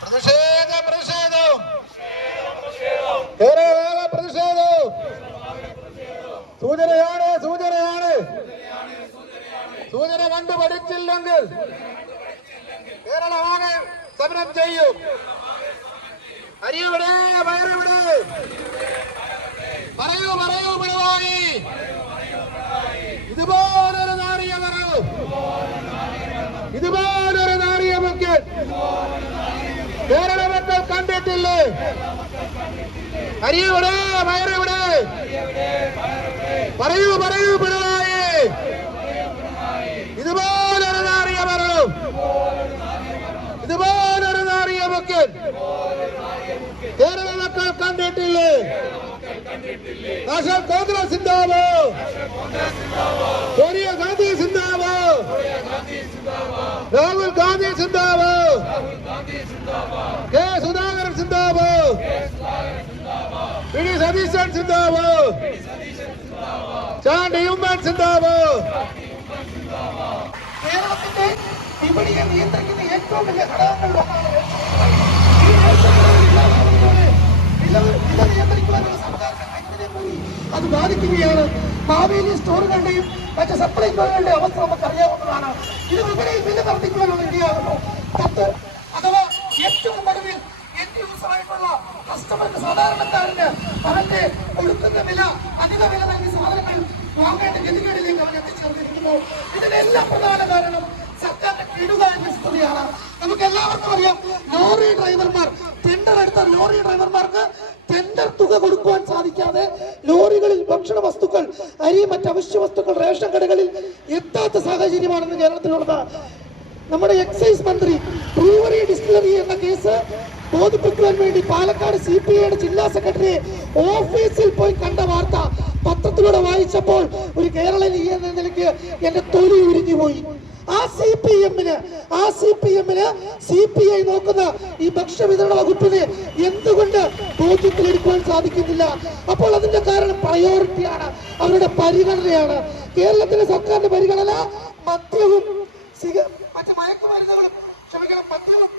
പ്രതിഷേധം പ്രതിഷേധം കേരള പ്രതിഷേധം സൂചനയാണ് സൂചനയാണ് സൂചന കണ്ടു പഠിച്ചില്ലെങ്കിൽ കേരളമാകെ സമരം ചെയ്യും. അരിയുടെ വയറിവിടെ പറയൂ പറയൂ പിണറായി, ഇതുപോലൊരു നാറിയ പറയൂ, ഇതുപോലൊരു നാറിയ മക്കൾ കേരള മക്കൾ കണ്ടിട്ടില്ലേ? അരിയുടെ വയറിവിടെ പറയൂ പറയൂ പിണറായി, ഇതുപോലൊരു നാറിയ പറയൂ, ഇതുപോലൊരു നാറിയ മക്കൾ കേരള മക്കൾ കണ്ടിട്ടില്ലേ? നാഷണൽ കോൺഗ്രസ് സിന്ദാബാദ്, സോണിയ ഗാന്ധി സിന്ദാബാദ്, രാഹുൽ ഗാന്ധി സിന്ദാബാദ്, കെ സുധാകരൻ സിന്ദാബാദ്, പി ഡി സതീശൻ സിന്ദാബാദ്, ചാണ്ടി ഉമ്മൻ സിന്ദാബാദ്. കേരളത്തിന്റെ വിപണിയെ നിയന്ത്രിക്കുന്ന ഏറ്റവും വലിയ ഘടകങ്ങളിലൊന്നാണ് വില നിയന്ത്രിക്കുവാനുള്ള സർക്കാരിന്റെ കരുത്തിനെ കൂടി അത് ബാധിക്കുകയാണ്. മാവേലി സ്റ്റോറുകളുടെയും മറ്റ് സപ്ലൈകോകളുടെ അവസ്ഥ നമുക്ക് അറിയാവുന്നതാണ്. ഇത് വിപണിയിൽ വില വർദ്ധിക്കുവാനുള്ള ഇടയാകുന്നു. കത്ത് അഥവാ ഏറ്റവും ഒടുവിൽ എൻഡ് യൂസറായിട്ടുള്ള കസ്റ്റമർക്ക്, സാധാരണക്കാരന് അവന്റെ കൊടുക്കുന്ന വില, അധിക വില നൽകി സാധനങ്ങൾ വാങ്ങേണ്ട ഗതികേടിലേക്ക് അവർ എത്തിച്ചേർന്നിരിക്കുന്നു. ഇതിനെല്ലാം പ്രധാന കാരണം സർക്കാരിന്റെ കീഴുകാരന്റെ സ്ഥിതിയാണ്. നമുക്ക് എല്ലാവർക്കും അറിയാം, ലോറി ഡ്രൈവർമാർ, ടെൻഡർ എടുത്ത ലോറി ഡ്രൈവർമാർക്ക് ടെൻഡർ തുക കൊടുക്കുവാൻ സാധിക്കാതെ ലോറികളിൽ ഭക്ഷണ വസ്തുക്കൾ, അരി, മറ്റ് അവശ്യ വസ്തുക്കൾ റേഷൻ കടകളിൽ എത്താത്ത സാഹചര്യമാണെന്ന് കേരളത്തിലുള്ളത്. നമ്മുടെ എക്സൈസ് മന്ത്രി ബ്രൂവറി ഡിസ്റ്റിലറി എന്ന കേസ് ബോധിപ്പിക്കുവാൻ വേണ്ടി പാലക്കാട് CPIയുടെ ജില്ലാ സെക്രട്ടറിയെ ഓഫീസിൽ പോയി കണ്ട വാർത്ത പത്രത്തിലൂടെ വായിച്ചപ്പോൾ ഒരു കേരളീയ എന്ന നിലയ്ക്ക് എന്റെ തൊലി ഉരിഞ്ഞുപോയി. ആ CPMന് CPI നോക്കുന്ന ഈ ഭക്ഷ്യവിതരണ വകുപ്പിന് എന്തുകൊണ്ട് ബോധ്യത്തിലെടുക്കുവാൻ സാധിക്കുന്നില്ല? അപ്പോൾ അതിന്റെ കാരണം പ്രയോറിറ്റിയാണ്, അവരുടെ പരിഗണനയാണ്. കേരളത്തിലെ സർക്കാരിന്റെ പരിഗണന മദ്യവും മറ്റ് മയക്കുമരുന്നുകളും, മദ്യവും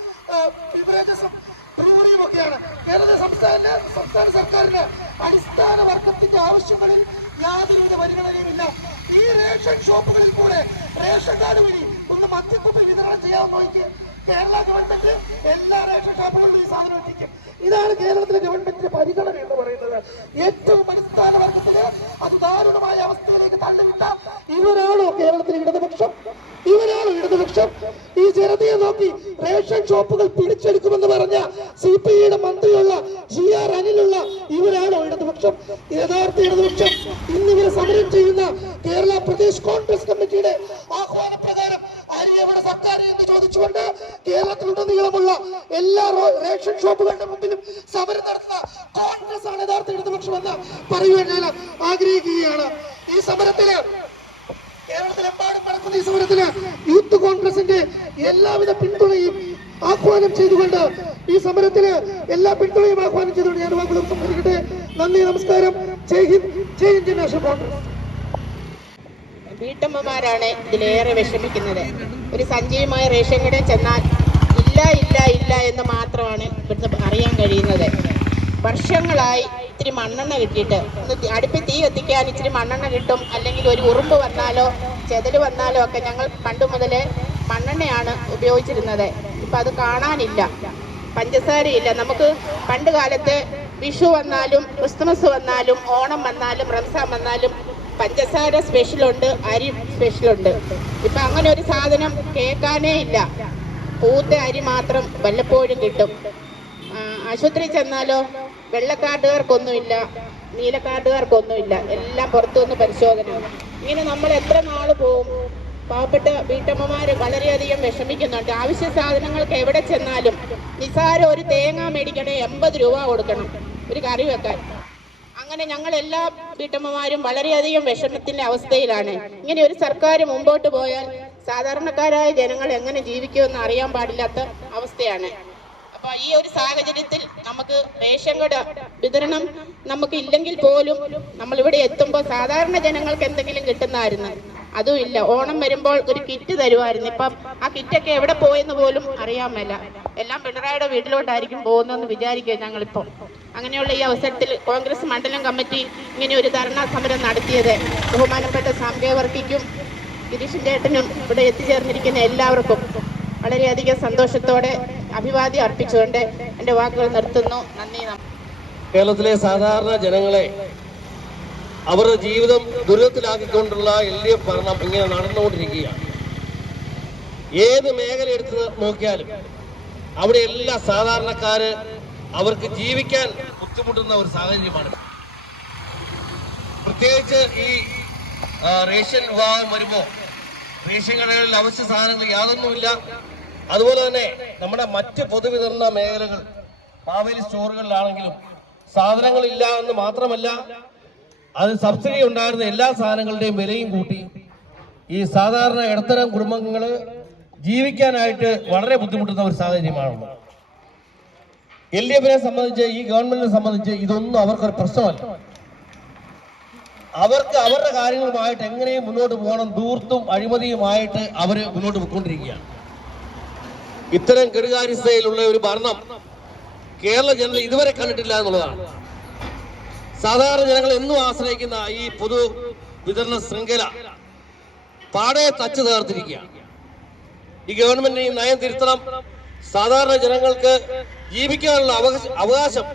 ബിവറേജസും ബ്രൂവറിയും ഒക്കെയാണ്. കേരള സംസ്ഥാന സർക്കാരിന് അടിസ്ഥാന വർഗത്തിന്റെ ആവശ്യങ്ങളിൽ യാതൊരുവിധ പരിഗണനയുമില്ല. ഈ റേഷൻ ഷോപ്പുകളിൽ കൂടെ റേഷൻ കാർഡ് വഴി ഒന്ന് മദ്യക്കുപ്പി വിതരണം ചെയ്യാമെന്ന് നോക്കി കേരള ഗവൺമെന്റ് എല്ലാ റേഷൻ ഷോപ്പുകളിലും ഈ സാധനം എത്തിക്കും. ഇതാണ് കേരളത്തിലെ ഗവൺമെന്റിന്റെ പരിഗണന എന്ന് പറയുന്നത്. ഏറ്റവും അടിസ്ഥാന വർഗത്തിന് അത് ദാരുണമായ അവസ്ഥയിലേക്ക് തള്ളിവിട്ട ഇവരാണോ കേരളത്തിലെ ഇടതുപക്ഷം? ഇവരാണോ ഇടതുപക്ഷം? ഈ ജനതയെ നോക്കി റേഷൻ ഷോപ്പുകൾ പിടിച്ചെടുക്കുമെന്ന് പറഞ്ഞ CPIയുടെ മന്ത്രിയുള്ള GR അനിലുള്ള ഇവരാണോ ഇടതുപക്ഷം? യഥാർത്ഥ ഇടതുപക്ഷം ഇന്നിവരെ സമരം ചെയ്യുന്ന കേരള പ്രദേശ് കോൺഗ്രസ് കമ്മിറ്റിയുടെ ആഹ്വാനപ്രകാരം അരിയവിടെ സർക്കാർ എന്ന് ചോദിച്ചുകൊണ്ട് കേരളത്തിലുടനീളമുള്ള എല്ലാ റേഷൻ ഷോപ്പുകളുടെ മുമ്പിലും സമരം നടത്തുന്ന കോൺഗ്രസ് ആണ് യഥാർത്ഥ ഇടതുപക്ഷം എന്ന് പറയുവാൻ ഞാൻ ആഗ്രഹിക്കുകയാണ്. ഈ സമരത്തില്, കേരളത്തിലെമ്പാടും നടക്കുന്ന ഈ സമരത്തില് യൂത്ത് കോൺഗ്രസിന്റെ എല്ലാവിധ പിന്തുണയും ആഹ്വാനം ചെയ്തുകൊണ്ട്, ഈ സമരത്തില് എല്ലാ പിന്തുണയും ആഹ്വാനം ചെയ്തുകൊണ്ട് ഞാൻ വാക്കുകൾ സംസാരിക്കട്ടെ. നന്ദി, നമസ്കാരം. ജയ് ഹിന്ദ്, ജയ് ഇന്ത്യൻ നാഷണൽ കോൺഗ്രസ്. വീട്ടമ്മമാരാണ് ഇതിലേറെ വിഷമിക്കുന്നത്. ഒരു സഞ്ജീവമായ റേഷൻ കടയിൽ ചെന്നാൽ ഇല്ല ഇല്ല ഇല്ല എന്ന് മാത്രമാണ് ഇവിടുന്ന് അറിയാൻ കഴിയുന്നത്. വർഷങ്ങളായി ഇത്തിരി മണ്ണെണ്ണ കിട്ടിയിട്ട്, അടുപ്പിൽ തീ കത്തിക്കാൻ ഇച്ചിരി മണ്ണെണ്ണ കിട്ടും, അല്ലെങ്കിൽ ഒരു ഉറുമ്പ് വന്നാലോ ചെതല് വന്നാലോ ഒക്കെ ഞങ്ങൾ പണ്ട് മുതലേ മണ്ണെണ്ണയാണ് ഉപയോഗിച്ചിരുന്നത്. ഇപ്പം അത് കാണാനില്ല, പഞ്ചസാരയില്ല. നമുക്ക് പണ്ട് കാലത്ത് വിഷു വന്നാലും ക്രിസ്മസ് വന്നാലും ഓണം വന്നാലും റംസാൻ വന്നാലും പഞ്ചസാര സ്പെഷ്യലുണ്ട്, അരി സ്പെഷ്യലുണ്ട്. ഇപ്പം അങ്ങനെ ഒരു സാധനം കേൾക്കാനേ ഇല്ല. പൂത്ത അരി മാത്രം വല്ലപ്പോഴും കിട്ടും. ആശുപത്രി ചെന്നാലോ വെള്ളക്കാർഡുകാർക്കൊന്നുമില്ല, നീലക്കാർഡുകാർക്കൊന്നുമില്ല, എല്ലാം പുറത്തുനിന്ന് പരിശോധന. ഇങ്ങനെ നമ്മൾ എത്ര നാൾ പോവും? പാവപ്പെട്ട വീട്ടമ്മമാർ വളരെയധികം വിഷമിക്കുന്നുണ്ട്. ആവശ്യ സാധനങ്ങൾക്ക് എവിടെ ചെന്നാലും നിസാരം ഒരു തേങ്ങ മേടിക്കണേ 80 രൂപ കൊടുക്കണം ഒരു കറി വെക്കാൻ. അങ്ങനെ ഞങ്ങൾ എല്ലാ വീട്ടമ്മമാരും വളരെയധികം വിഷമത്തിന്റെ അവസ്ഥയിലാണ്. ഇങ്ങനെ ഒരു സർക്കാർ മുമ്പോട്ട് പോയാൽ സാധാരണക്കാരായ ജനങ്ങൾ എങ്ങനെ ജീവിക്കുമെന്ന് അറിയാൻ പാടില്ലാത്ത അവസ്ഥയാണ്. അപ്പൊ ഈ ഒരു സാഹചര്യത്തിൽ നമുക്ക് റേഷൻ കട വിതരണം നമുക്ക് ഇല്ലെങ്കിൽ പോലും നമ്മളിവിടെ എത്തുമ്പോൾ സാധാരണ ജനങ്ങൾക്ക് എന്തെങ്കിലും കിട്ടുന്നതായിരുന്നു. അതും ഇല്ല. ഓണം വരുമ്പോൾ ഒരു കിറ്റ് തരുമായിരുന്നു. ഇപ്പം ആ കിറ്റൊക്കെ എവിടെ പോയെന്ന് പോലും അറിയാൻ മേല. എല്ലാം പിണറായിയുടെ വീട്ടിലോട്ടായിരിക്കും പോകുന്നതെന്ന് വിചാരിക്കുക ഞങ്ങളിപ്പോൾ. അങ്ങനെയുള്ള ഈ അവസരത്തിൽ കോൺഗ്രസ് മണ്ഡലം കമ്മിറ്റി ഇങ്ങനെ ഒരു ധർണാ സമരം നടത്തിയത് ബഹുമാനപ്പെട്ട സാംബിക വർക്കിക്കും ഗിരീഷൻ ചേട്ടനും ഇവിടെ എത്തിച്ചേർന്നിരിക്കുന്ന എല്ലാവർക്കും വളരെയധികം സന്തോഷത്തോടെ അഭിവാദ്യം അർപ്പിച്ചുകൊണ്ട് എൻ്റെ വാക്കുകൾ നിർത്തുന്നു. നന്ദി. കേരളത്തിലെ സാധാരണ ജനങ്ങളെ അവരുടെ ജീവിതം ദുരിതത്തിലാക്കിക്കൊണ്ടുള്ള LDF ഭരണം ഇങ്ങനെ നടന്നുകൊണ്ടിരിക്കുകയാണ്. ഏത് മേഖല എടുത്ത് നോക്കിയാലും അവിടെ എല്ലാ സാധാരണക്കാര് അവർക്ക് ജീവിക്കാൻ ബുദ്ധിമുട്ടുന്ന ഒരു സാഹചര്യമാണ്. പ്രത്യേകിച്ച് ഈ റേഷൻ വിഭാഗം വരുമ്പോൾ റേഷൻ കടകളിൽ അവശ്യ സാധനങ്ങൾ യാതൊന്നുമില്ല. അതുപോലെ തന്നെ നമ്മുടെ മറ്റ് പൊതുവിതരണ മേഖലകൾ മാവേലി സ്റ്റോറുകളിലാണെങ്കിലും സാധനങ്ങളില്ല എന്ന് മാത്രമല്ല, അത് സബ്സിഡി ഉണ്ടായിരുന്ന എല്ലാ സാധനങ്ങളുടെയും വിലയും കൂട്ടി ഈ സാധാരണ ഇടത്തരം കുടുംബങ്ങൾ ജീവിക്കാനായിട്ട് വളരെ ബുദ്ധിമുട്ടുന്ന ഒരു സാഹചര്യമാണ്. LDFനെ സംബന്ധിച്ച്, ഈ ഗവൺമെന്റിനെ സംബന്ധിച്ച് ഇതൊന്നും അവർക്കൊരു പ്രശ്നമല്ല. അവർക്ക് അവരുടെ കാര്യങ്ങളുമായിട്ട് എങ്ങനെയും മുന്നോട്ട് പോകണം, ദൂർത്തും അഴിമതിയുമായിട്ട് അവര് മുന്നോട്ട് പോയിക്കൊണ്ടിരിക്കുകയാണ്. ഇത്തരം കെടുകാര്യസ്ഥയിലുള്ള ഒരു ഭരണം കേരള ജനത ഇതുവരെ കണ്ടിട്ടില്ല എന്നുള്ളതാണ്. സാധാരണ ജനങ്ങൾ എന്നും ആശ്രയിക്കുന്ന ഈ പൊതു വിതരണ ശൃംഖല പാടെ തച്ചു തകർത്തിരിക്കുകയാണ്. ഈ ഗവൺമെന്റ് ഈ നയം തിരുത്തണം. സാധാരണ ജനങ്ങൾക്ക് ജീവിക്കാനുള്ള അവകാശം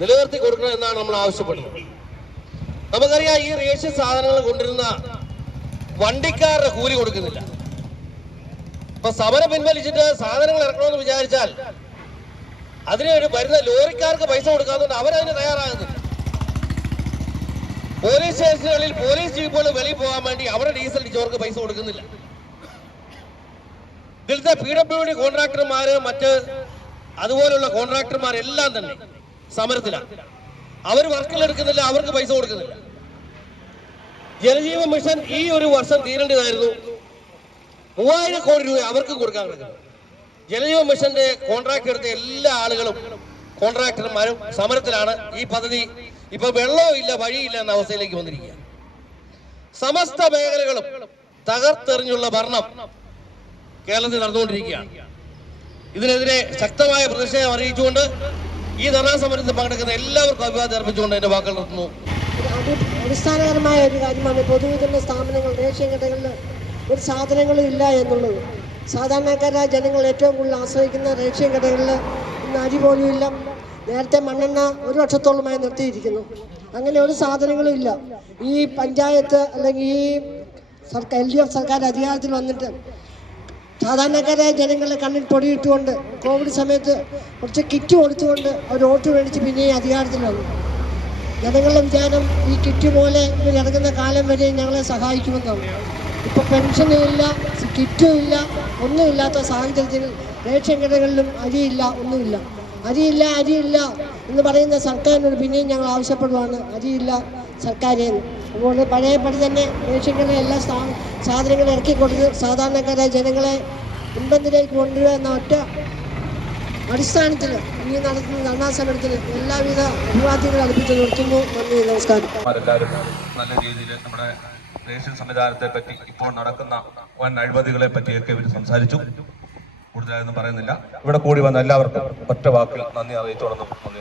നിലനിർത്തി കൊടുക്കണം എന്നാണ് നമ്മൾ ആവശ്യപ്പെടുന്നത്. നമുക്കറിയാം, ഈ റേഷൻ സാധനങ്ങൾ കൊണ്ടുവരുന്ന വണ്ടിക്കാരുടെ കൂലി കൊടുക്കുന്നില്ല. ഇപ്പൊ സമരം പിൻവലിച്ചിട്ട് സാധനങ്ങൾ ഇറക്കണമെന്ന് വിചാരിച്ചാൽ അതിന് വരുന്ന ലോറിക്കാർക്ക് പൈസ കൊടുക്കാത്തതുകൊണ്ട് അവരതിന് തയ്യാറാകുന്നില്ല. പോലീസ് സ്റ്റേഷനുകളിൽ പോലീസ് ജീപ്പുകൾ വെളിയിൽ പോകാൻ വേണ്ടി അവരുടെ ഡീസൽ അടിച്ചവർക്ക് പൈസ കൊടുക്കുന്നില്ല. ഇതിലത്തെ PWD കോൺട്രാക്ടർമാര് മറ്റ് അതുപോലുള്ള കോൺട്രാക്ടർമാരെല്ലാം തന്നെ സമരത്തിലാണ്. അവർ വർക്കിലെടുക്കുന്നില്ല, അവർക്ക് പൈസ കൊടുക്കുന്നില്ല. ജലജീവൻ മിഷൻ ഈ ഒരു വർഷം തീരേണ്ടതായിരുന്നു. 3000 കോടി രൂപ അവർക്ക് കൊടുക്കാൻ കിടക്കുന്നത്. ജലജീവൻ മിഷന്റെ കോൺട്രാക്ട് എടുത്ത എല്ലാ ആളുകളും കോൺട്രാക്ടർമാരും സമരത്തിലാണ്. ഈ പദ്ധതി ഇപ്പൊ വെള്ളവും ഇല്ല, വഴിയില്ല എന്ന അവസ്ഥയിലേക്ക് വന്നിരിക്കുക. സമസ്ത മേഖലകളും തകർത്തെറിഞ്ഞുള്ള ഭരണം കേരളത്തിൽ നടന്നുകൊണ്ടിരിക്കുകയാണ്. ഇതിനെതിരെ ശക്തമായ പ്രതിഷേധം അറിയിച്ചുകൊണ്ട് ഈ ധർണാ സമരത്തിൽ പങ്കെടുക്കുന്ന എല്ലാവർക്കും അഭിവാദ്യം അർപ്പിച്ചുകൊണ്ട് എന്റെ വാക്കുകൾ നിർത്തുന്നു. അടിസ്ഥാനപരമായ ഒരു കാര്യമാണ് പൊതുവിതരണ സ്ഥാപനങ്ങൾ, റേഷൻ കടകളിൽ ഒരു സാധനങ്ങളും ഇല്ല എന്നുള്ളത്. സാധാരണക്കാരായ ജനങ്ങൾ ഏറ്റവും കൂടുതൽ ആശ്രയിക്കുന്ന റേഷൻ കടകളിൽ ഇന്ന് അരി പോലും ഇല്ല. നേരത്തെ മണ്ണെണ്ണ 1 വർഷത്തോളമായി നിർത്തിയിരിക്കുന്നു. അങ്ങനെ ഒരു സാധനങ്ങളും ഇല്ല. ഈ പഞ്ചായത്ത് അല്ലെങ്കിൽ ഈ LDF സർക്കാർ അധികാരത്തിൽ വന്നിട്ട് സാധാരണക്കാരായ ജനങ്ങളെ കണ്ണിൽ പൊടിയിട്ടുകൊണ്ട് കോവിഡ് സമയത്ത് കുറച്ച് കിറ്റ് കൊടുത്തുകൊണ്ട് അവർ വോട്ട് മേടിച്ച് പിന്നെയും അധികാരത്തിൽ വന്നു. ജനങ്ങളുടെ വിചാരം ഈ കിറ്റ് പോലെ ഇവരിറങ്ങുന്ന കാലം വരെ ഞങ്ങളെ സഹായിക്കുമെന്നാണ്. ഇപ്പോൾ പെൻഷനും ഇല്ല, കിറ്റും ഇല്ല, ഒന്നുമില്ലാത്ത സാഹചര്യത്തിൽ റേഷൻ കടകളിലും അരിയില്ല, ഒന്നുമില്ല. അരിയില്ല എന്ന് പറയുന്ന സർക്കാരിനോട് പിന്നെയും ഞങ്ങൾ ആവശ്യപ്പെടുവാണ്, അരിയില്ല സർക്കാരെ. അതുകൊണ്ട് പഴയപടി തന്നെ റേഷൻ കട എല്ലാ സാധനങ്ങളും ഇറക്കി കൊടുത്ത് സാധാരണക്കാരായ ജനങ്ങളെ മുൻപന്തിലേക്ക് കൊണ്ടുവരിക എന്ന ഒറ്റ അടിസ്ഥാനത്തിൽ ഈ നടത്തുന്ന ധർണാ സമരത്തിന് എല്ലാവിധ അഭിവാദ്യങ്ങൾ അർപ്പിച്ചു നിർത്തുന്നു. നന്ദി, നമസ്കാരം. എല്ലാവരും നല്ല രീതിയിൽ നമ്മുടെ റേഷൻ സംവിധാനത്തെ പറ്റി, ഇപ്പോൾ നടക്കുന്ന വൻ അഴിമതികളെ പറ്റിയൊക്കെ ഇവർ സംസാരിച്ചു. കൂടുതലായൊന്നും പറയുന്നില്ല. ഇവിടെ കൂടി വന്ന എല്ലാവർക്കും ഒറ്റ വാക്കിൽ നന്ദി അറിയിച്ചു. നന്ദി.